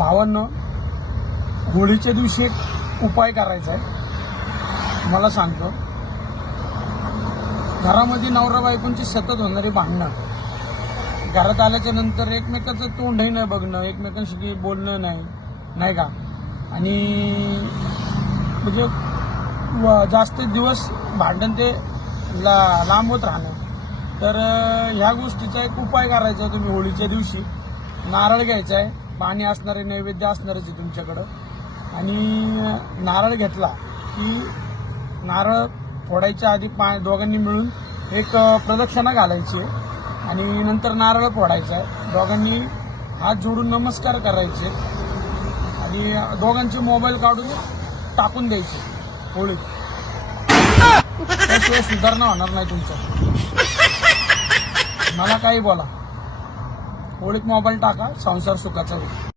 भावांनो, होळीच्या दिवशी एक उपाय करायचा आहे. मला सांगतो, घरामध्ये नवरा बायकोंची सतत होणारी भांडणं, घरात आल्याच्या नंतर एकमेकाचं तोंडही नाही बघणं, एकमेकांशी बोलणं नाही का, आणि म्हणजे जास्त दिवस भांडण ते लांब होत राहणं. तर ह्या गोष्टीचा एक उपाय करायचा आहे. तुम्ही होळीच्या दिवशी नारळ घ्यायचा आहे, पाणी असणारे, नैवेद्य असणारच आहे तुमच्याकडं, आणि नारळ घेतला की नारळ फोडायच्या आधी दोघांनी मिळून एक प्रदक्षिणा घालायची आहे, आणि नंतर नारळ फोडायचा आहे. दोघांनी हात जोडून नमस्कार करायचे, आणि दोघांचे मोबाईल काढून टाकून द्यायचे होळीत. त्याशिवाय सुधारणा होणार नाही तुमचं. मला काही बोला, होळीत मोबाईल टाका, संसार सुखाचा होईल.